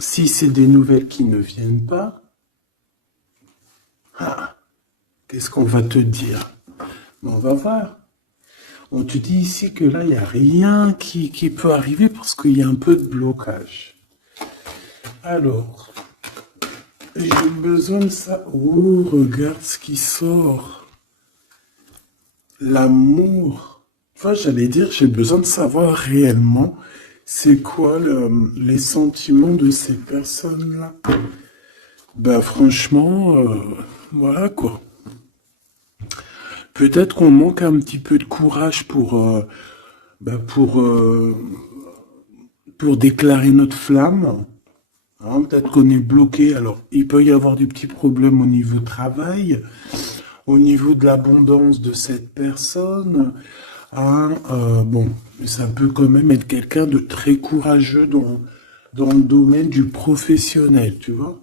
Si c'est des nouvelles qui ne viennent pas, qu'est-ce qu'on va te dire? On va voir. On te dit ici que là, il n'y a rien qui peut arriver parce qu'il y a un peu de blocage. Alors, j'ai besoin de ça. Oh, regarde ce qui sort. L'amour. Enfin, j'allais dire, j'ai besoin de savoir réellement c'est quoi les sentiments de ces personnes-là. Ben franchement, voilà quoi. Peut-être qu'on manque un petit peu de courage ben, pour déclarer notre flamme. Hein, peut-être qu'on est bloqué. Alors, il peut y avoir des petits problèmes au niveau travail, au niveau de l'abondance de cette personne. Hein, bon, ça peut quand même être quelqu'un de très courageux dans le domaine du professionnel, tu vois.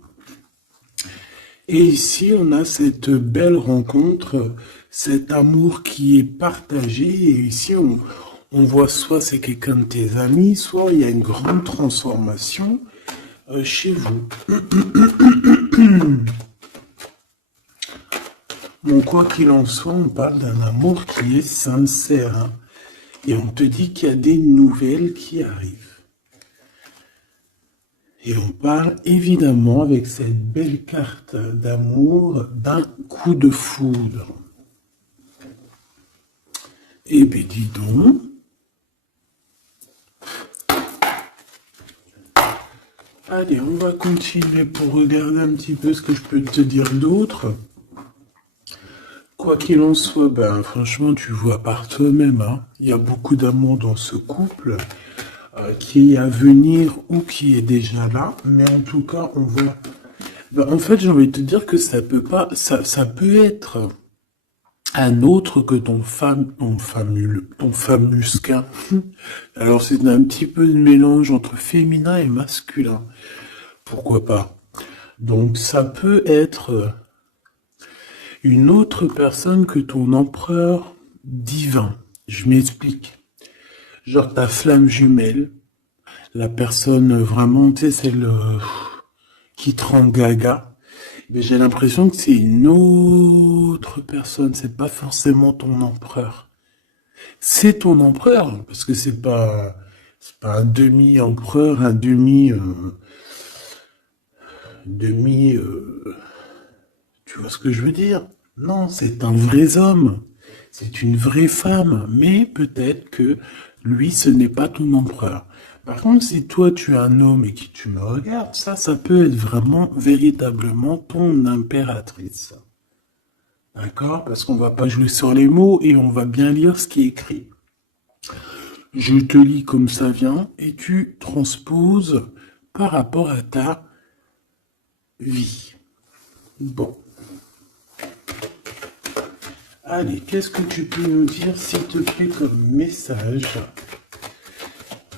Et ici, on a cette belle rencontre, cet amour qui est partagé. Et ici, on voit soit c'est quelqu'un de tes amis, soit il y a une grande transformation chez vous. Bon, quoi qu'il en soit, on parle d'un amour qui est sincère. Hein. Et on te dit qu'il y a des nouvelles qui arrivent. Et on parle évidemment avec cette belle carte d'amour d'un coup de foudre. Eh bien, dis donc. Allez, on va continuer pour regarder un petit peu ce que je peux te dire d'autre. Quoi qu'il en soit, ben franchement, tu vois par toi-même, hein, il y a beaucoup d'amour dans ce couple. Qui est à venir ou qui est déjà là, mais en tout cas, on voit. Ben, en fait, j'ai envie de te dire que ça peut pas, ça peut être un autre que ton famusquin. Alors, c'est un petit peu de mélange entre féminin et masculin. Pourquoi pas? Donc, ça peut être une autre personne que ton empereur divin. Je m'explique. Genre ta flamme jumelle, la personne vraiment, tu sais, celle qui te rend gaga. Mais j'ai l'impression que c'est une autre personne, c'est pas forcément ton empereur. C'est ton empereur, parce que c'est pas un demi-empereur, un demi, tu vois ce que je veux dire? Non, c'est un vrai homme. C'est une vraie femme, mais peut-être que lui, ce n'est pas ton empereur. Par contre, si toi, tu es un homme et que tu me regardes, ça peut être vraiment, véritablement ton impératrice. D'accord? Parce qu'on va pas jouer sur les mots et on va bien lire ce qui est écrit. Je te lis comme ça vient et tu transposes par rapport à ta vie. Bon. Allez, qu'est-ce que tu peux nous dire, s'il te plaît, comme message?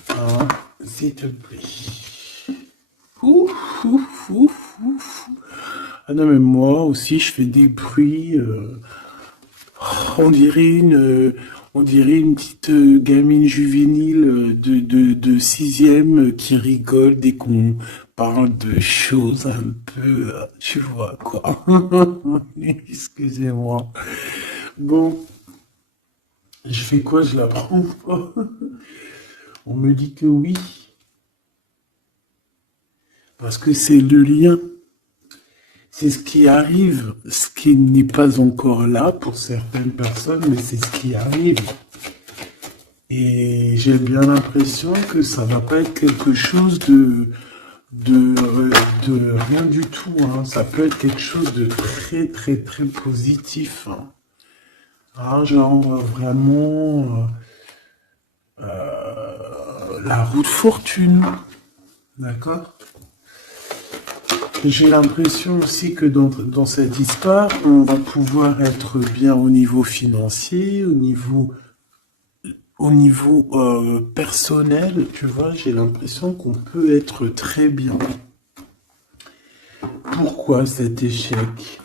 Hein, s'il te plaît. Ouf, ouf, ouf, ouf. Ah non, mais moi aussi, je fais des bruits. On dirait on dirait une petite gamine juvénile de sixième qui rigole dès qu'on parle de choses un peu, tu vois, quoi. Excusez-moi. Bon, je fais quoi? Je la prends pas. On me dit que oui. Parce que c'est le lien. C'est ce qui arrive, ce qui n'est pas encore là pour certaines personnes, mais c'est ce qui arrive. Et j'ai bien l'impression que ça va pas être quelque chose de rien du tout. Hein. Ça peut être quelque chose de très très très positif. Hein. Ah, genre vraiment la roue de fortune. D'accord? J'ai l'impression aussi que dans cette histoire, on va pouvoir être bien au niveau financier, au niveau personnel, tu vois, j'ai l'impression qu'on peut être très bien. Pourquoi cet échec?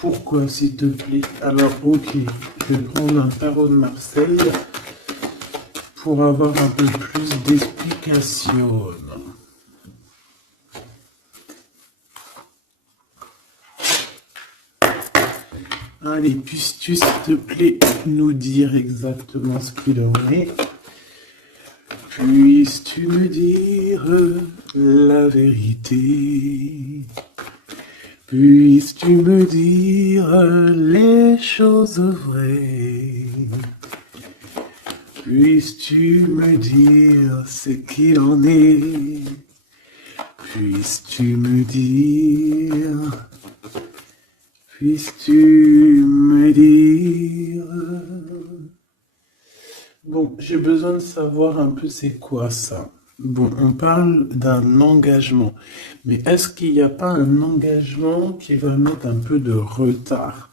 Pourquoi, s'il te plaît? Alors, ok, je vais prendre un tarot de Marseille pour avoir un peu plus d'explications. Allez, puisses-tu, s'il te plaît, nous dire exactement ce qu'il en est? Puisses-tu me dire la vérité? Puisses-tu me dire les choses vraies? Puisses-tu me dire ce qu'il en est? Puisses-tu me dire... Puisses-tu me dire... Bon, j'ai besoin de savoir un peu c'est quoi ça. Bon, on parle d'un engagement. Mais est-ce qu'il n'y a pas un engagement qui va mettre un peu de retard?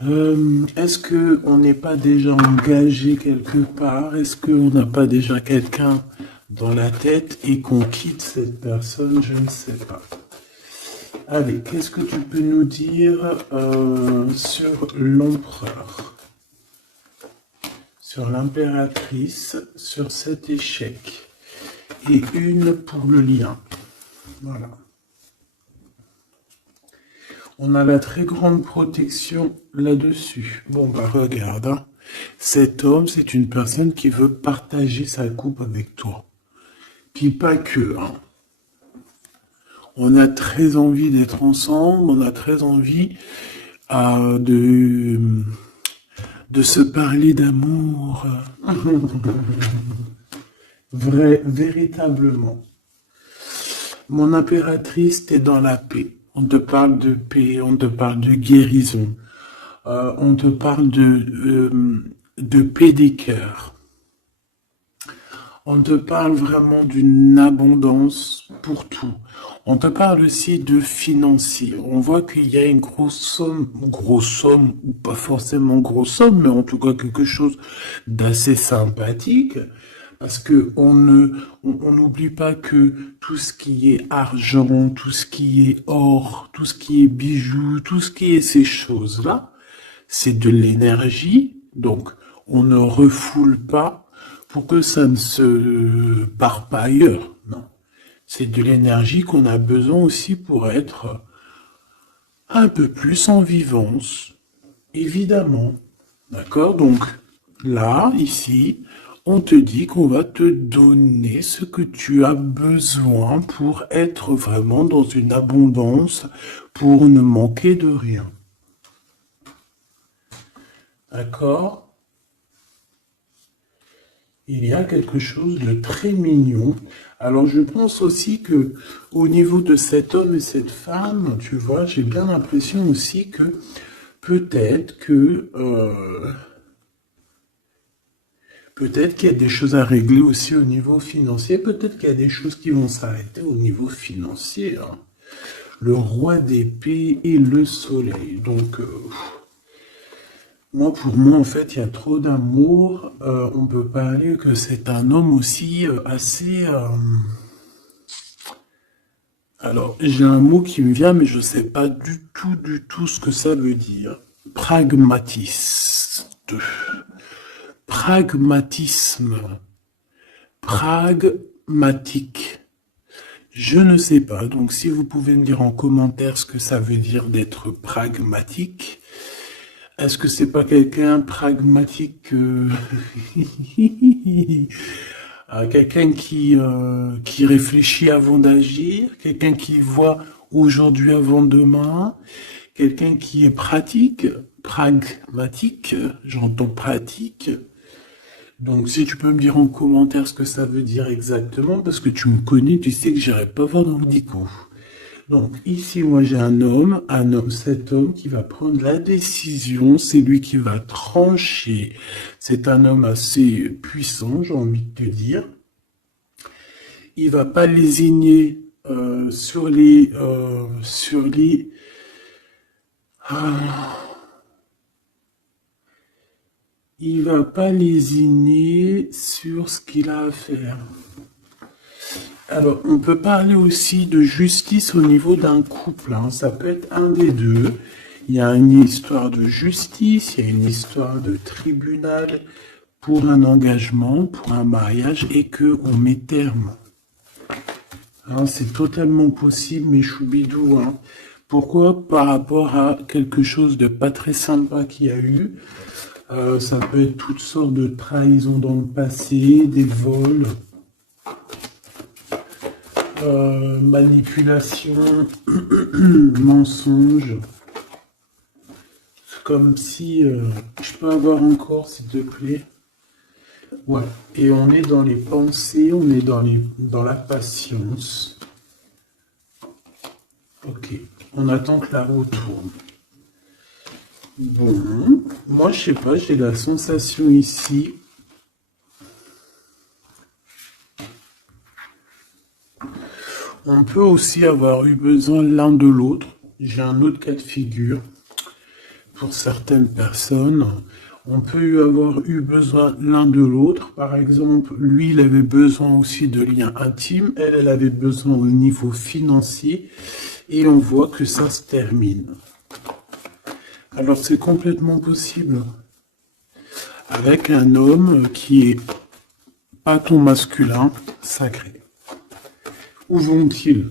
Est-ce qu'on n'est pas déjà engagé quelque part? Est-ce qu'on n'a pas déjà quelqu'un dans la tête et qu'on quitte cette personne? Je ne sais pas. Allez, qu'est-ce que tu peux nous dire sur l'empereur, sur l'impératrice, sur cet échec? Et une pour le lien. Voilà. On a la très grande protection là-dessus. Bon, bah regarde, hein. Cet homme, c'est une personne qui veut partager sa coupe avec toi. Puis pas que, hein. On a très envie d'être ensemble, on a très envie de se parler d'amour. Véritablement. Mon impératrice, t'es dans la paix. On te parle de paix, on te parle de guérison. On te parle de paix des cœurs. On te parle vraiment d'une abondance pour tout. On te parle aussi de financier. On voit qu'il y a une grosse somme, ou pas forcément grosse somme, mais en tout cas quelque chose d'assez sympathique. Parce que on n'oublie pas que tout ce qui est argent, tout ce qui est or, tout ce qui est bijoux, tout ce qui est ces choses-là, c'est de l'énergie. Donc, on ne refoule pas pour que ça ne se part pas ailleurs. Non. C'est de l'énergie qu'on a besoin aussi pour être un peu plus en vivance, évidemment. D'accord? Donc, là, ici, on te dit qu'on va te donner ce que tu as besoin pour être vraiment dans une abondance, pour ne manquer de rien. D'accord? Il y a quelque chose de très mignon. Alors je pense aussi que au niveau de cet homme et cette femme, tu vois, j'ai bien l'impression aussi que peut-être qu'il y a des choses à régler aussi au niveau financier. Peut-être qu'il y a des choses qui vont s'arrêter au niveau financier. Hein. Le roi d'épée et le soleil. Donc... pour moi, en fait, il y a trop d'amour. On peut parler que c'est un homme aussi assez... Alors, j'ai un mot qui me vient, mais je ne sais pas du tout ce que ça veut dire. Pragmatiste. Pragmatisme. Pragmatique. Je ne sais pas. Donc, si vous pouvez me dire en commentaire ce que ça veut dire d'être pragmatique... Est-ce que c'est pas quelqu'un pragmatique, quelqu'un qui réfléchit avant d'agir, quelqu'un qui voit aujourd'hui avant demain, quelqu'un qui est pratique, pragmatique, j'entends pratique. Donc si tu peux me dire en commentaire ce que ça veut dire exactement, parce que tu me connais, tu sais que j'irai pas voir dans le dico. Donc ici, moi j'ai cet homme qui va prendre la décision, c'est lui qui va trancher. C'est un homme assez puissant, j'ai envie de te dire. Il va pas lésigner sur les... il va pas lésiner sur ce qu'il a à faire. Alors, on peut parler aussi de justice au niveau d'un couple. Hein. Ça peut être un des deux Il y a une histoire de justice, il y a une histoire de tribunal pour un engagement, pour un mariage, et qu'on met terme. Hein, c'est totalement possible, mais choubidou. Hein. Pourquoi? Par rapport à quelque chose de pas très sympa qu'il y a eu. Ça peut être toutes sortes de trahisons dans le passé, des vols, manipulation, mensonges. C'est comme si... je peux avoir encore, s'il te plaît. Ouais. Et on est dans les pensées, on est dans la patience. Ok. On attend que la roue tourne. Bon. Moi, je sais pas, j'ai la sensation ici. On peut aussi avoir eu besoin l'un de l'autre. J'ai un autre cas de figure. Pour certaines personnes, on peut avoir eu besoin l'un de l'autre. Par exemple, lui, il avait besoin aussi de liens intimes. Elle avait besoin au niveau financier. Et on voit que ça se termine. Alors, c'est complètement possible. Avec un homme qui est pas ton masculin sacré. Où vont-ils?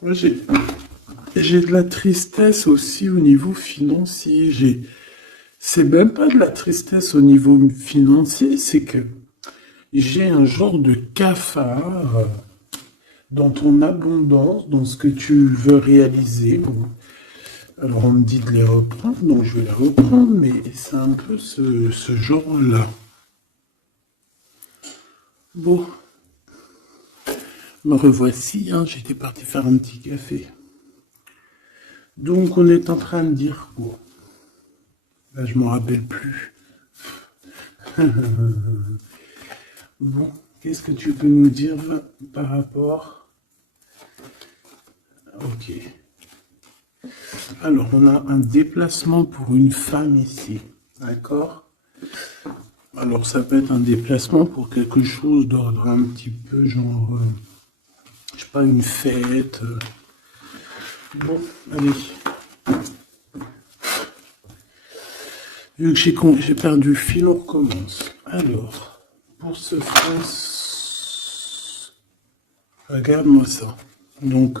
Moi, j'ai de la tristesse aussi au niveau financier. C'est même pas de la tristesse au niveau financier, c'est que j'ai un genre de cafard dans ton abondance, dans ce que tu veux réaliser. Alors on me dit de les reprendre, donc je vais les reprendre, mais c'est un peu ce genre-là. Bon, me revoici, hein, j'étais parti faire un petit café. Donc on est en train de dire quoi? Là, je m'en rappelle plus. Bon, qu'est-ce que tu peux nous dire par rapport? Ok. Alors, on a un déplacement pour une femme ici. D'accord? Alors, ça peut être un déplacement pour quelque chose d'ordre un petit peu genre, je sais pas, une fête. Bon, allez. Vu que j'ai perdu le fil, on recommence. Alors, pour ce France, regarde-moi ça. Donc,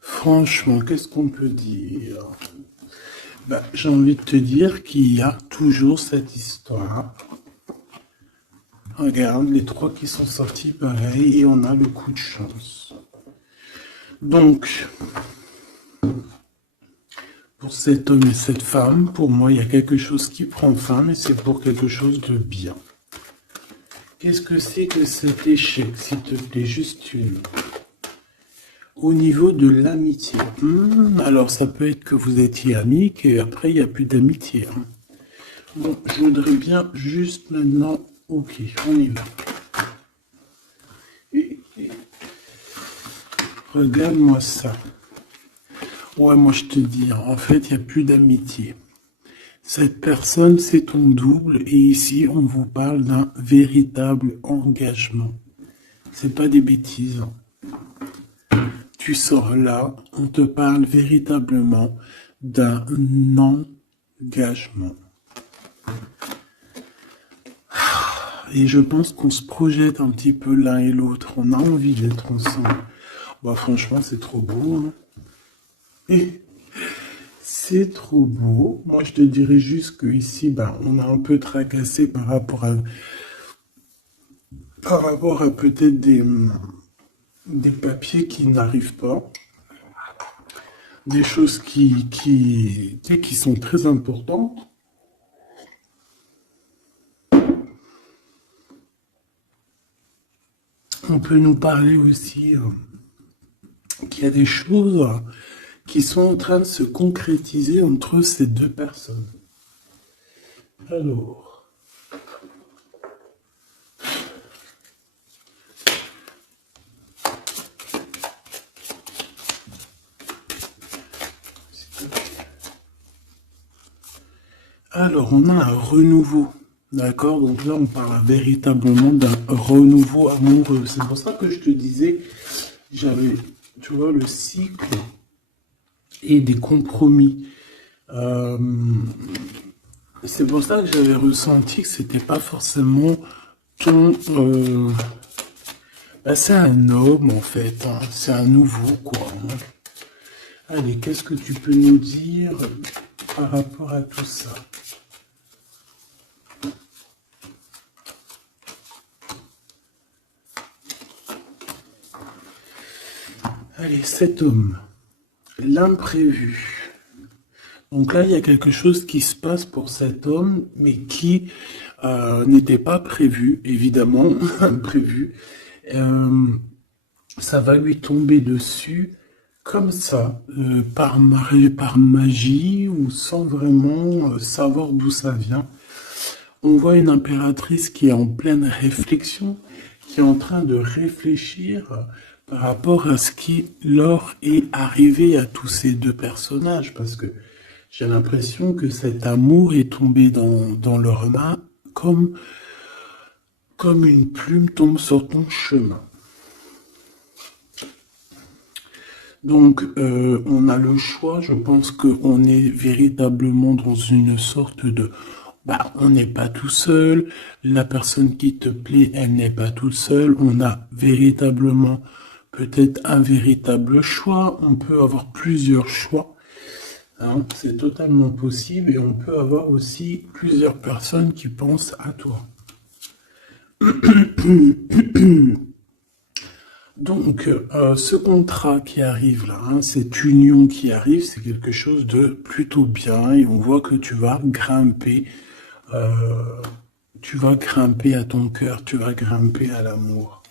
franchement, qu'est-ce qu'on peut dire? Bah, j'ai envie de te dire qu'il y a toujours cette histoire. Regarde, les trois qui sont sortis pareil, et on a le coup de chance. Donc, pour cet homme et cette femme, pour moi, il y a quelque chose qui prend fin, mais c'est pour quelque chose de bien. Qu'est-ce que c'est que cet échec, s'il te plaît, juste une? Au niveau de l'amitié. Alors, ça peut être que vous étiez amis, qu'après, il n'y a plus d'amitié. Bon, je voudrais bien juste maintenant... Ok, on y va. Regarde-moi ça. Ouais, moi, je te dis, en fait, il n'y a plus d'amitié. Cette personne, c'est ton double, et ici, on vous parle d'un véritable engagement. C'est pas des bêtises. Tu sors là, on te parle véritablement d'un engagement. Et je pense qu'on se projette un petit peu l'un et l'autre. On a envie d'être ensemble. Bah franchement, c'est trop beau. Hein. Et c'est trop beau. Moi, je te dirais juste que ici, bah, on a un peu tracassé par rapport à peut-être des papiers qui n'arrivent pas. Des choses qui sont très importantes. On peut nous parler aussi qu'il y a des choses qui sont en train de se concrétiser entre ces deux personnes. Alors... Alors, on a un renouveau. D'accord? Donc là, on parle véritablement d'un renouveau amoureux. C'est pour ça que je te disais, j'avais, tu vois, le cycle et des compromis. Euh, c'est pour ça que j'avais ressenti que c'était pas forcément ton... bah, c'est un homme, en fait, hein. C'est un nouveau, quoi, hein. Allez, qu'est-ce que tu peux nous dire par rapport à tout ça? Allez, cet homme, l'imprévu. Donc là, il y a quelque chose qui se passe pour cet homme, mais qui n'était pas prévu, évidemment, imprévu. Euh, Ça va lui tomber dessus comme ça, par magie ou sans vraiment savoir d'où ça vient. On voit une impératrice qui est en pleine réflexion, qui est en train de réfléchir par rapport à ce qui leur est arrivé à tous ces deux personnages, parce que j'ai l'impression que cet amour est tombé dans leurs mains comme une plume tombe sur ton chemin. Donc, on a le choix. Je pense qu'on est véritablement dans une sorte de... Bah, on n'est pas tout seul. La personne qui te plaît, elle n'est pas toute seule. On a véritablement peut-être un véritable choix. On peut avoir plusieurs choix, hein. C'est totalement possible. Et on peut avoir aussi plusieurs personnes qui pensent à toi. Donc, ce contrat qui arrive là, hein, cette union qui arrive, c'est quelque chose de plutôt bien et on voit que euh, tu vas grimper à ton cœur, tu vas grimper à l'amour.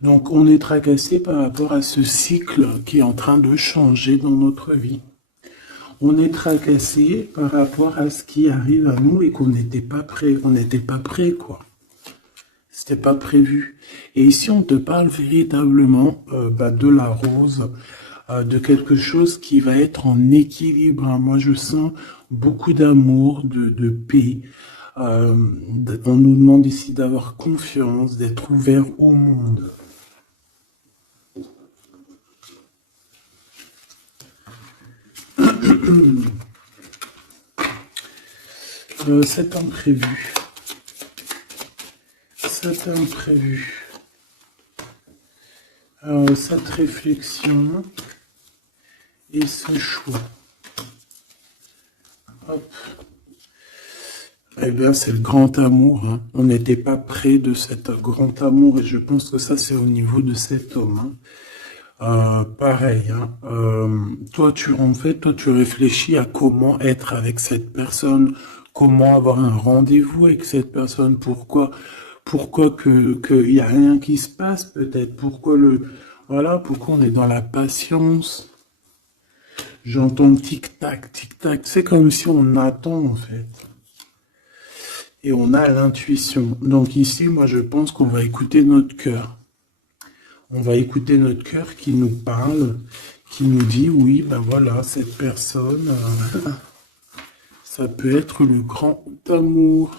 Donc, on est tracassé par rapport à ce cycle qui est en train de changer dans notre vie. On est tracassé par rapport à ce qui arrive à nous et qu'on n'était pas prêt, quoi. C'était pas prévu. Et ici, on te parle véritablement de la rose, de quelque chose qui va être en équilibre, hein. Moi, je sens beaucoup d'amour, de paix. On nous demande ici d'avoir confiance, d'être ouvert au monde. C'est imprévu. C'est imprévu. Cette réflexion et ce choix. Hop. Eh bien, c'est le grand amour, hein. On n'était pas près de cet grand amour et je pense que ça, c'est au niveau de cet homme, hein. Pareil, hein. Toi, tu réfléchis à comment être avec cette personne, comment avoir un rendez-vous avec cette personne, pourquoi qu'il y a rien qui se passe, peut-être, voilà, pourquoi on est dans la patience. J'entends tic-tac, tic-tac. C'est comme si on attend, en fait. Et on a l'intuition. Donc ici, moi, je pense qu'on va écouter notre cœur. On va écouter notre cœur qui nous parle, qui nous dit, oui, ben voilà, cette personne, ça peut être le grand amour.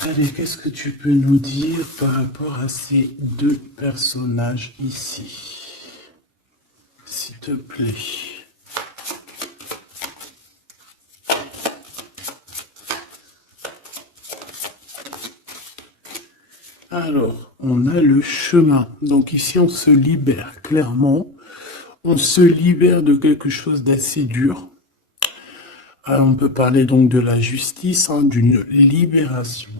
Allez, qu'est-ce que tu peux nous dire par rapport à ces deux personnages ici, s'il te plaît? Alors, on a le chemin. Donc ici, on se libère, clairement. On se libère de quelque chose d'assez dur. On peut parler donc de la justice, hein, d'une libération.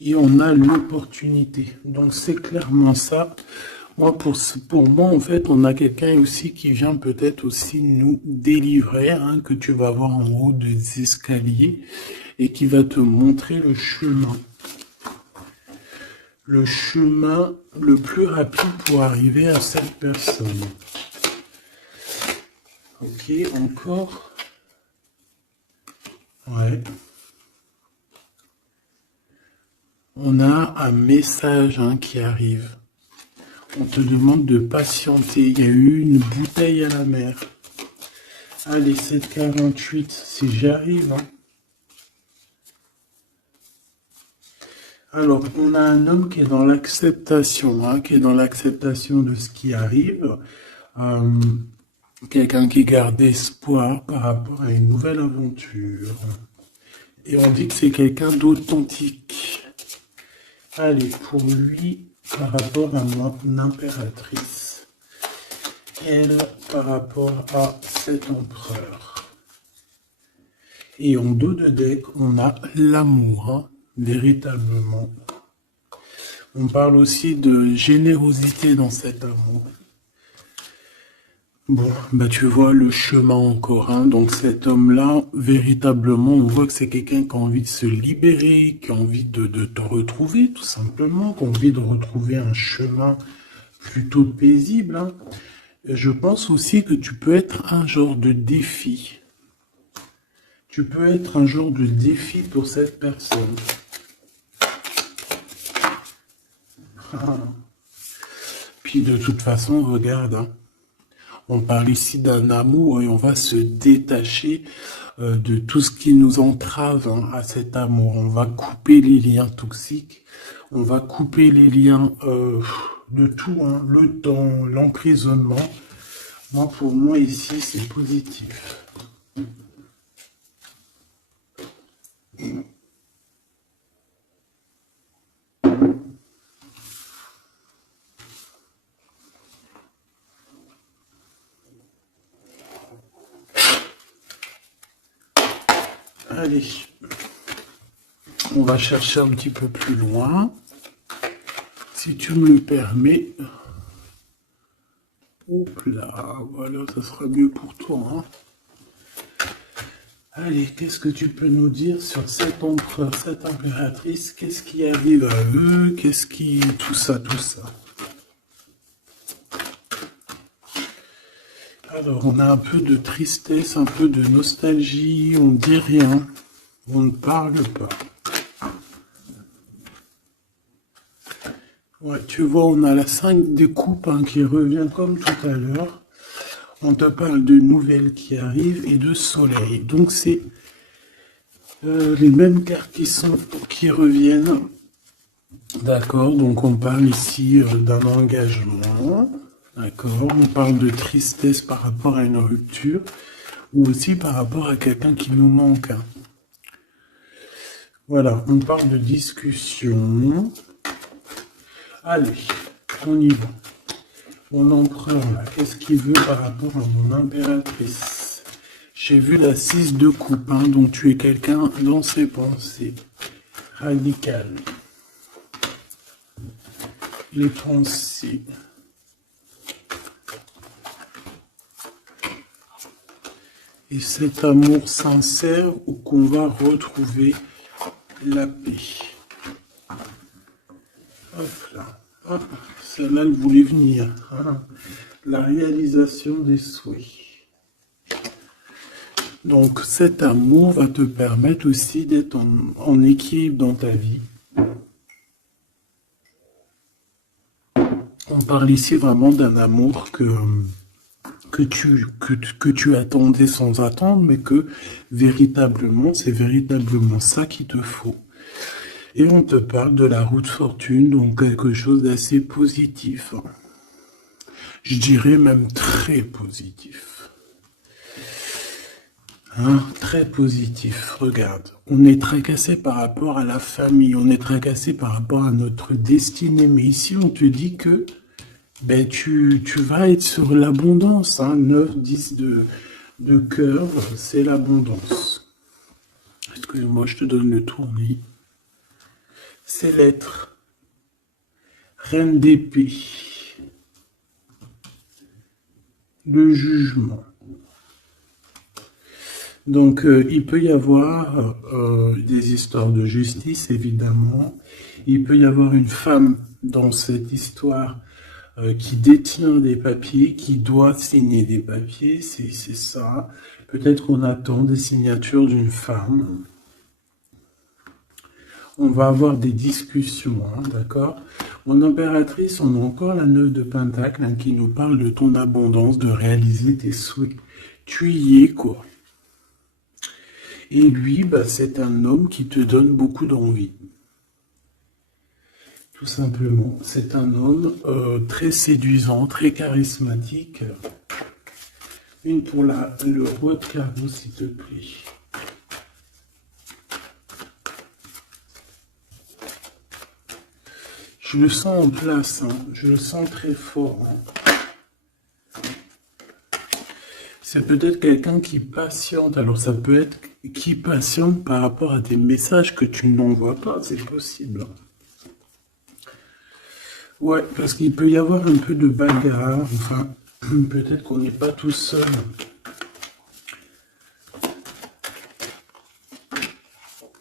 Et on a l'opportunité. Donc c'est clairement ça. Moi, pour moi, en fait, on a quelqu'un aussi qui vient peut-être aussi nous délivrer, hein, que tu vas voir en haut des escaliers et qui va te montrer le chemin. Le chemin le plus rapide pour arriver à cette personne. Ok, encore. Ouais. On a un message, hein, qui arrive. On te demande de patienter. Il y a eu une bouteille à la mer. Allez, 7,48, si j'y arrive. Hein. Alors, on a un homme qui est dans l'acceptation, hein, qui est dans l'acceptation de ce qui arrive. Euh, Quelqu'un qui garde espoir par rapport à une nouvelle aventure. Et on dit que c'est quelqu'un d'authentique. Allez, pour lui, par rapport à mon impératrice. Elle, par rapport à cet empereur. Et en dos de deck, on a l'amour, hein, véritablement. On parle aussi de générosité dans cet amour. Bon, bah tu vois le chemin encore, hein. Donc cet homme-là, véritablement, on voit que c'est quelqu'un qui a envie de se libérer, qui a envie de te retrouver, tout simplement, qui a envie de retrouver un chemin plutôt paisible, hein. Et je pense aussi que tu peux être un genre de défi. Tu peux être un genre de défi pour cette personne. Puis de toute façon, regarde, hein. On parle ici d'un amour et on va se détacher de tout ce qui nous entrave, hein, à cet amour. On va couper les liens toxiques, on va couper les liens de tout, hein, le temps, l'emprisonnement. Moi, pour moi, ici, c'est positif. Allez, on va chercher un petit peu plus loin, si tu me le permets. Hop là, voilà, ça sera mieux pour toi, hein. Allez, qu'est-ce que tu peux nous dire sur cet empereur, cette impératrice? Qu'est-ce qui arrive à eux? Qu'est-ce qui... tout ça, tout ça. Alors, on a un peu de tristesse, un peu de nostalgie, on ne dit rien, on ne parle pas. Ouais, tu vois, on a la 5 des coupes, hein, qui revient comme tout à l'heure. On te parle de nouvelles qui arrivent et de soleil. Donc, c'est les mêmes cartes qui reviennent. D'accord, donc on parle ici d'un engagement. D'accord, on parle de tristesse par rapport à une rupture ou aussi par rapport à quelqu'un qui nous manque. Hein. Voilà, on parle de discussion. Allez, on y va. Mon empereur, là, qu'est-ce qu'il veut par rapport à mon impératrice? J'ai vu la 6 de coupe, hein, donc tu es quelqu'un dans ses pensées. Radical. Les pensées. Et cet amour sincère où qu'on va retrouver la paix. Hop là. Hop. Celle-là, elle voulait venir. Hein. La réalisation des souhaits. Donc cet amour va te permettre aussi d'être en équilibre dans ta vie. On parle ici vraiment d'un amour que tu attendais sans attendre, mais que véritablement, c'est véritablement ça qu'il te faut. Et on te parle de la roue de fortune, donc quelque chose d'assez positif. Je dirais même très positif. Hein, très positif. Regarde, on est tracassé par rapport à la famille, on est tracassé par rapport à notre destinée. Mais ici, on te dit que ben, tu vas être sur l'abondance. Hein, 9, 10 de cœur, c'est l'abondance. Excuse-moi, je te donne le tournis. C'est l'être. Reine d'épée. Le jugement. Donc, il peut y avoir des histoires de justice, évidemment. Il peut y avoir une femme dans cette histoire qui détient des papiers, qui doit signer des papiers, c'est ça. Peut-être qu'on attend des signatures d'une femme. On va avoir des discussions, hein, d'accord? Mon impératrice, on a encore la 9 de Pentacle hein, qui nous parle de ton abondance, de réaliser tes souhaits. Tu y es, quoi. Et lui, bah, c'est un homme qui te donne beaucoup d'envie. Tout simplement. C'est un homme très séduisant, très charismatique. Une pour le roi de carreau, s'il te plaît. Je le sens en place, hein. Je le sens très fort. Hein. C'est peut-être quelqu'un qui patiente. Alors ça peut être qui patiente par rapport à des messages que tu n'envoies pas, c'est possible. Ouais, parce qu'il peut y avoir un peu de bagarre. Enfin, peut-être qu'on n'est pas tout seul.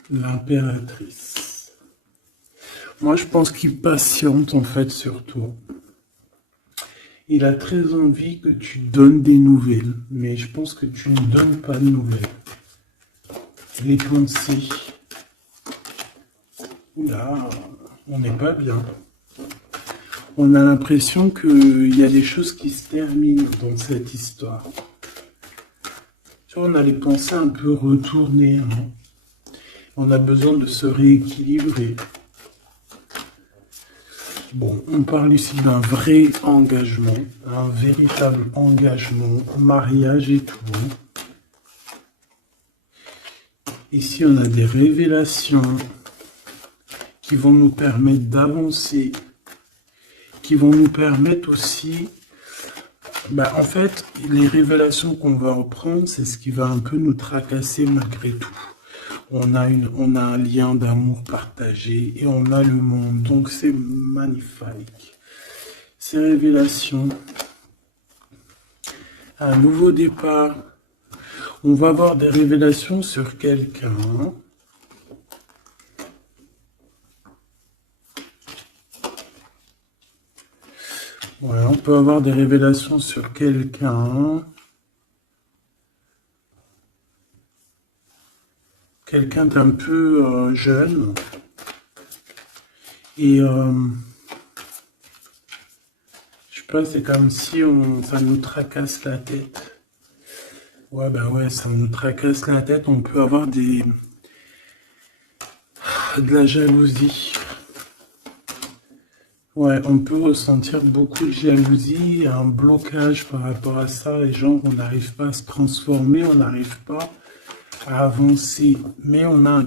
L'impératrice. Moi, je pense qu'il patiente, en fait, surtout. Il a très envie que tu donnes des nouvelles, mais je pense que tu ne donnes pas de nouvelles. Les pensées. Oula, on n'est pas bien. On a l'impression qu'il y a des choses qui se terminent dans cette histoire. Tu vois, on a les pensées un peu retournées. Hein. On a besoin de se rééquilibrer. Bon, on parle ici d'un vrai engagement, un véritable engagement, mariage et tout. Ici, on a des révélations qui vont nous permettre d'avancer, qui vont nous permettre aussi... Bah, en fait, les révélations qu'on va reprendre, c'est ce qui va un peu nous tracasser malgré tout. On a un lien d'amour partagé et on a le monde. Donc c'est magnifique. Ces révélations, un nouveau départ. On va avoir des révélations sur quelqu'un. Ouais, on peut avoir des révélations sur quelqu'un. Quelqu'un d'un peu jeune. Et je sais pas, c'est comme si ça nous tracasse la tête. Ouais, bah ouais, ça nous tracasse la tête. On peut avoir de la jalousie. Ouais, on peut ressentir beaucoup de jalousie, un blocage par rapport à ça. Et genre, on n'arrive pas à se transformer, on n'arrive pas à avancer. Mais on a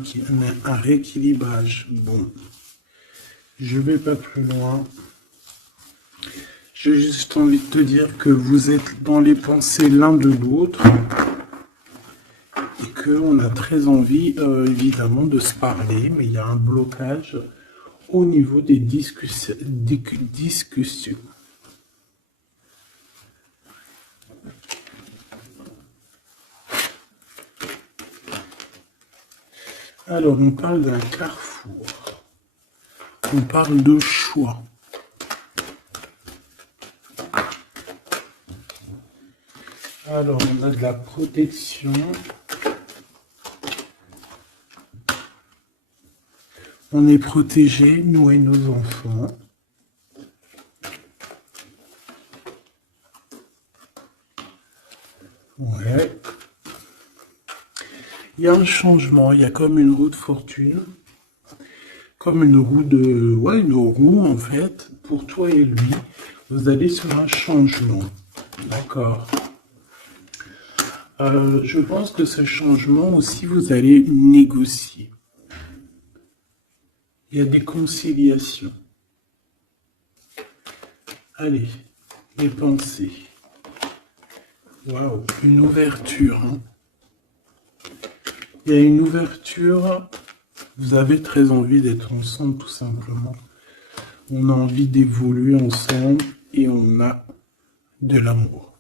un rééquilibrage. Bon, je vais pas plus loin. J'ai juste envie de te dire que vous êtes dans les pensées l'un de l'autre. Et qu'on a très envie, évidemment, de se parler. Mais il y a un blocage au niveau des discussions. Alors, on parle d'un carrefour. On parle de choix. Alors, on a de la protection. On est protégé, nous et nos enfants. Ouais. Il y a un changement, il y a comme une roue de fortune. Comme une roue de... Ouais, une roue en fait. Pour toi et lui, vous allez sur un changement. D'accord. Je pense que ce changement aussi, vous allez négocier. Il y a des conciliations. Allez, les pensées. Waouh, une ouverture. Hein. Il y a une ouverture. Vous avez très envie d'être ensemble, tout simplement. On a envie d'évoluer ensemble et on a de l'amour.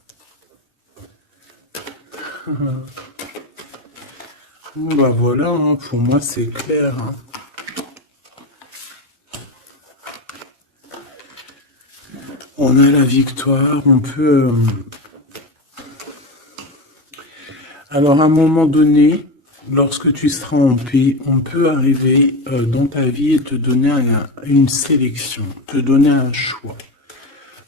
Bon, bah voilà, hein, pour moi c'est clair. Hein. On a la victoire, on peut... Alors à un moment donné, Lorsque tu seras en paix, on peut arriver dans ta vie et te donner une sélection, te donner un choix.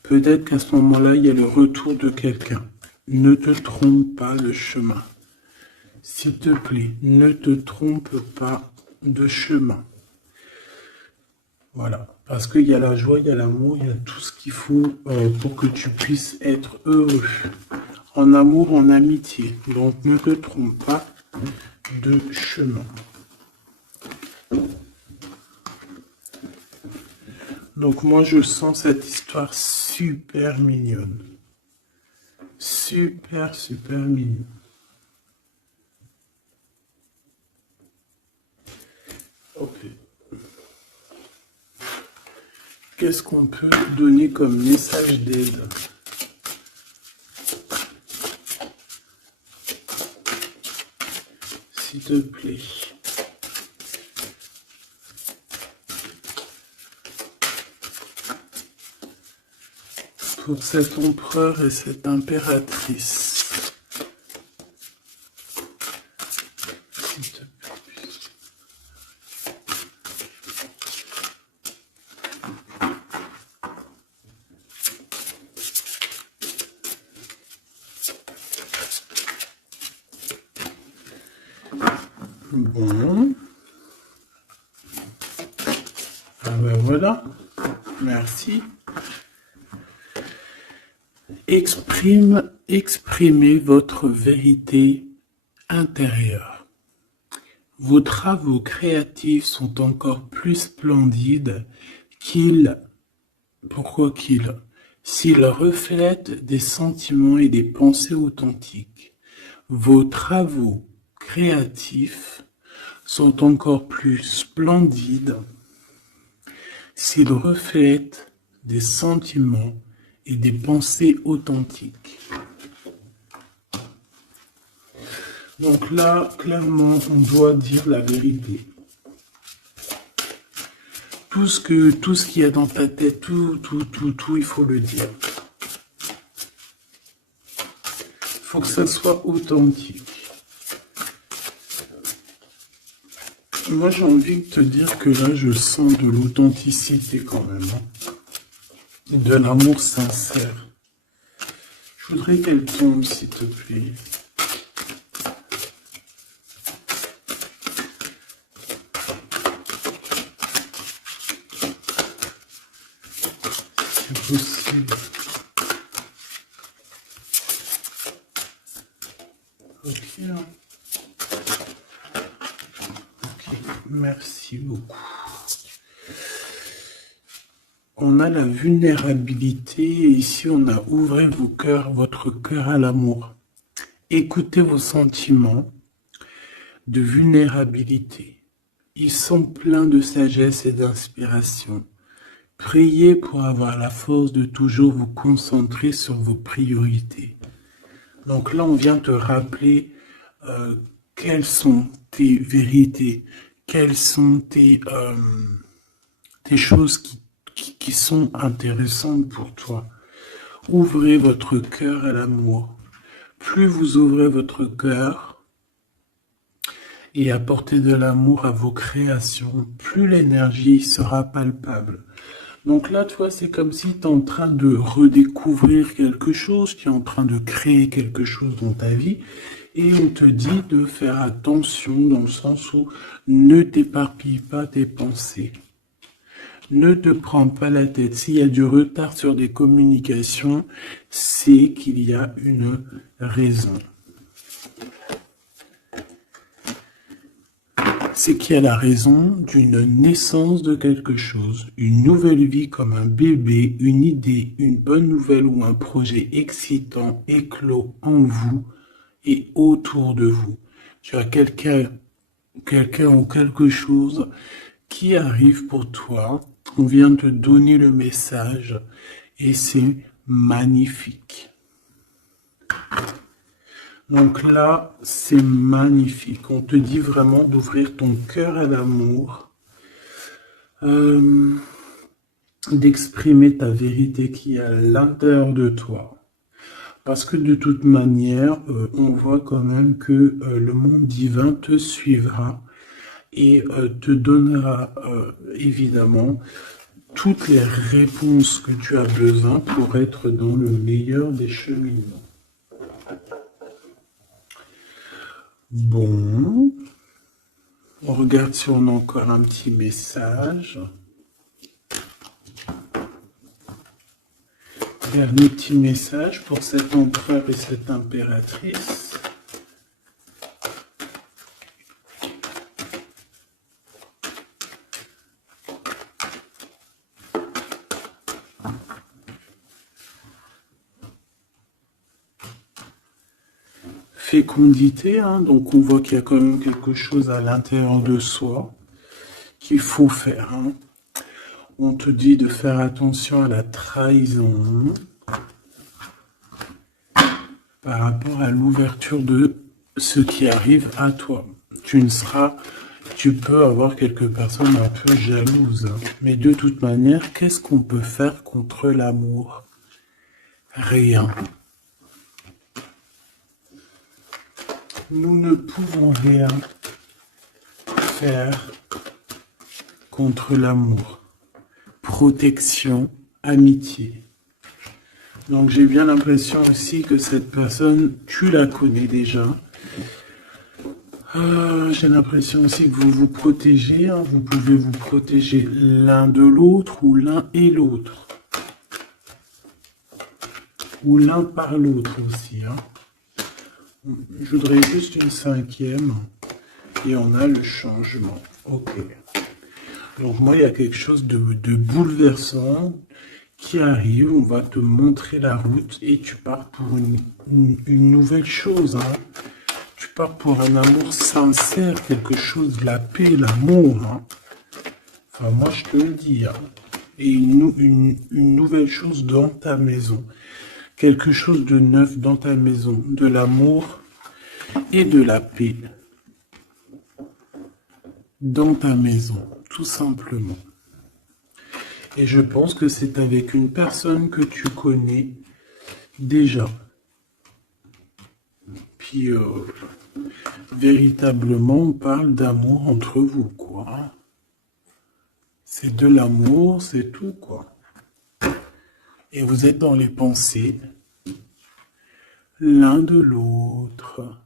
Peut-être qu'à ce moment-là, il y a le retour de quelqu'un. Ne te trompe pas de chemin. S'il te plaît, ne te trompe pas de chemin. Voilà. Parce qu'il y a la joie, il y a l'amour, il y a tout ce qu'il faut pour que tu puisses être heureux. En amour, en amitié. Donc, ne te trompe pas de chemin. Donc, moi, je sens cette histoire super mignonne. Super, super mignonne. Ok. Qu'est-ce qu'on peut donner comme message d'aide? S'il te plaît. Pour cet empereur et cette impératrice. S'il te plaît. Bon. Ah ben voilà. Merci. Exprimez votre vérité intérieure. Vos travaux créatifs sont encore plus splendides s'ils reflètent des sentiments et des pensées authentiques. Vos travaux créatifs sont encore plus splendides s'ils reflètent des sentiments et des pensées authentiques. Donc là, clairement, on doit dire la vérité. Tout ce qu'il y a dans ta tête, tout, il faut le dire. Il faut que ça soit authentique. Moi, j'ai envie de te dire que là, je sens de l'authenticité quand même. De l'amour sincère. Je voudrais qu'elle tombe, s'il te plaît. C'est possible. Ok. Ok, merci beaucoup. On a la vulnérabilité et ici on a ouvrez votre cœur à l'amour. Écoutez vos sentiments de vulnérabilité. Ils sont pleins de sagesse et d'inspiration. Priez pour avoir la force de toujours vous concentrer sur vos priorités. Donc là, on vient te rappeler quelles sont tes vérités, quelles sont tes choses qui sont intéressantes pour toi. Ouvrez votre cœur à l'amour. Plus vous ouvrez votre cœur et apportez de l'amour à vos créations, plus l'énergie sera palpable. Donc là, toi, c'est comme si tu es en train de redécouvrir quelque chose, tu es en train de créer quelque chose dans ta vie, et on te dit de faire attention dans le sens où ne t'éparpille pas tes pensées. Ne te prends pas la tête. S'il y a du retard sur des communications, c'est qu'il y a une raison. C'est qu'il y a la raison d'une naissance de quelque chose, une nouvelle vie comme un bébé, une idée, une bonne nouvelle ou un projet excitant éclos en vous et autour de vous. Tu as quelqu'un ou quelque chose qui arrive pour toi. On vient te donner le message et c'est magnifique. Donc là, c'est magnifique. On te dit vraiment d'ouvrir ton cœur à l'amour, d'exprimer ta vérité qui est à l'intérieur de toi. Parce que de toute manière, on voit quand même que le monde divin te suivra et te donnera évidemment toutes les réponses que tu as besoin pour être dans le meilleur des cheminements. Bon, on regarde si on a encore un petit message. Dernier petit message pour cet empereur et cette impératrice. Fécondité, hein, donc on voit qu'il y a quand même quelque chose à l'intérieur de soi qu'il faut faire. Hein. On te dit de faire attention à la trahison par rapport à l'ouverture de ce qui arrive à toi. Tu peux avoir quelques personnes un peu jalouses, hein. Mais de toute manière, qu'est-ce qu'on peut faire contre l'amour? Rien. Nous ne pouvons rien faire contre l'amour. Protection, amitié. Donc j'ai bien l'impression aussi que cette personne, tu la connais déjà. J'ai l'impression aussi que vous vous protégez. Hein. Vous pouvez vous protéger l'un de l'autre ou l'un et l'autre. Ou l'un par l'autre aussi. Hein. Je voudrais juste une cinquième. Et on a le changement. Ok. Donc moi, il y a quelque chose de bouleversant qui arrive. On va te montrer la route et tu pars pour une nouvelle chose. Hein. Tu pars pour un amour sincère, quelque chose de la paix, l'amour. Hein. Enfin, moi, je te le dis. Hein. Et une nouvelle chose dans ta maison. Quelque chose de neuf dans ta maison. De l'amour et de la paix. Dans ta maison, tout simplement. Et je pense que c'est avec une personne que tu connais déjà. Puis, véritablement, on parle d'amour entre vous, quoi. C'est de l'amour, c'est tout, quoi. Et vous êtes dans les pensées l'un de l'autre.